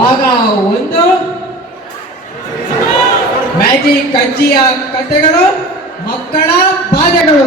ಭಾಗ ಒಂದು? ಮ್ಯಾಜಿಕ್ ಕಂಚಿಯ ಕಥೆಗಳು ಮಕ್ಕಳ ಬಾಧೆಗಳು.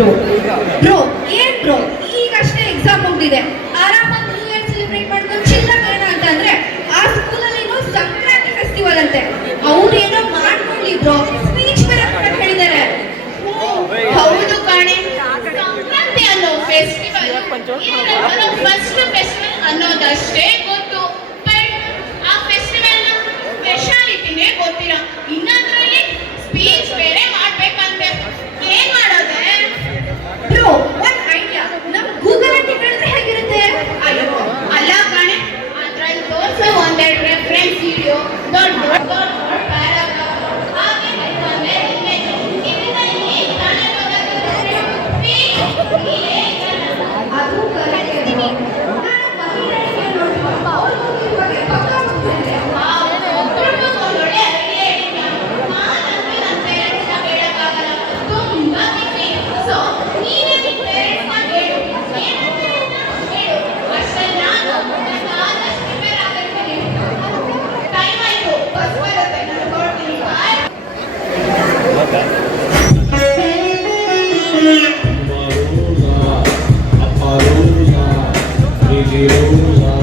ಬ್ರೋ. ಬ್ರೋ ಏನ್ ಬ್ರೋ? ಈಗಷ್ಟೇ ಎಕ್ಸಾಮ್ ಮುಗಿದಿದೆ. ಆರಾಮಾಗಿ ನ್ಯೂ ಇಯರ್ ಸೆಲೆಬ್ರೇಟ್ ಮಾಡ್ಕೊಂಡು ಚಿಲ್ಲ ಬೇಡ ಅಂತ ಅಂದ್ರೆ ಆ ಸ್ಕೂಲಲ್ಲಿ ಏನೋ ಸಂಕ್ರಾಂತಿ ಫೆಸ್ಟಿವಲ್ ಅಂತೆ. ಏನೋ ಮಾಡ್ಕೊಳ್ಳಿ ಬ್ರೋ. ಸ್ಪೀಚ್ ಬರಕ್ಕೆ ಹೇಳಿದ್ದಾರೆ. ಹೌದು ಕಾಣೆ. ಸಂಕ್ರಾಂತಿ ಅನ್ನೋ ಫೆಸ್ಟಿವಲ್ ಫಸ್ಟ್ ಫೆಸ್ಟಿವಲ್ ಅನ್ನೋದಷ್ಟೇ de lua.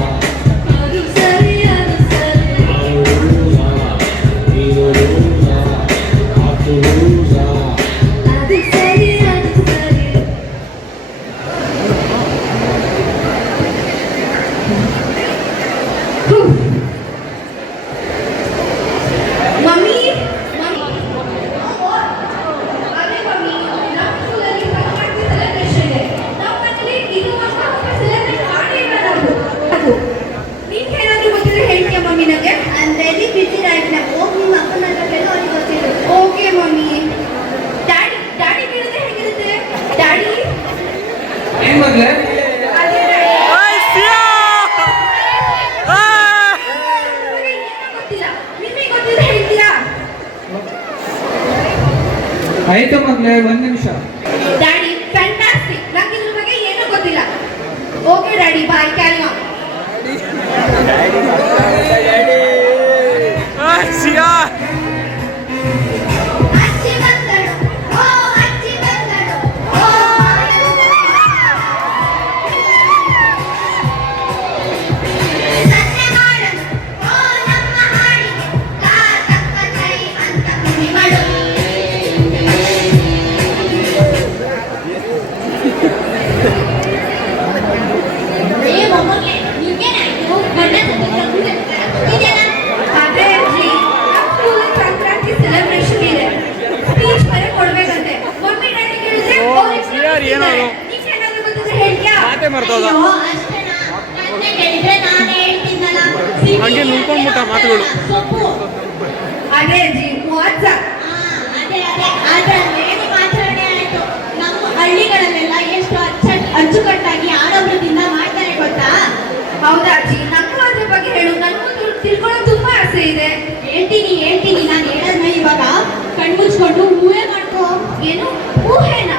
అయితే మాకు లేదు రెండు నిమిషాలు ಮಾತೇ ಮರ್ತದ ಹಂಗೆ ನುಂಕೊಂಡ್ಬಿಟ್ಟ ಮಾತುಗಳು. ಹಳ್ಳಿಗಳಲ್ಲೆಲ್ಲ ಎಷ್ಟು ಅಚ್ಚ ಅಚ್ಚುಕಟ್ಟಾಗಿ ಮಾಡ್ತಾರೆ ಗೊತ್ತಾ? ಹೌದಾ ಅಜ್ಜಿ ಅದ್ರ ಬಗ್ಗೆ ಹೇಳು. ನಾನು ತಿಳ್ಕೊಳ್ಳೋ ತುಂಬಾ ಆಸೆ ಇದೆ. ಹೇಳ್ತೀನಿ ಹೇಳ್ತೀನಿ. ನಾನು ಹೇಳೋದ್ನ ಇವಾಗ ಕಣ್ಮುಚ್ಕೊಂಡು ಊಹೆ ಮಾಡ್ಕೋ. ಏನು? ಊಹೆನ?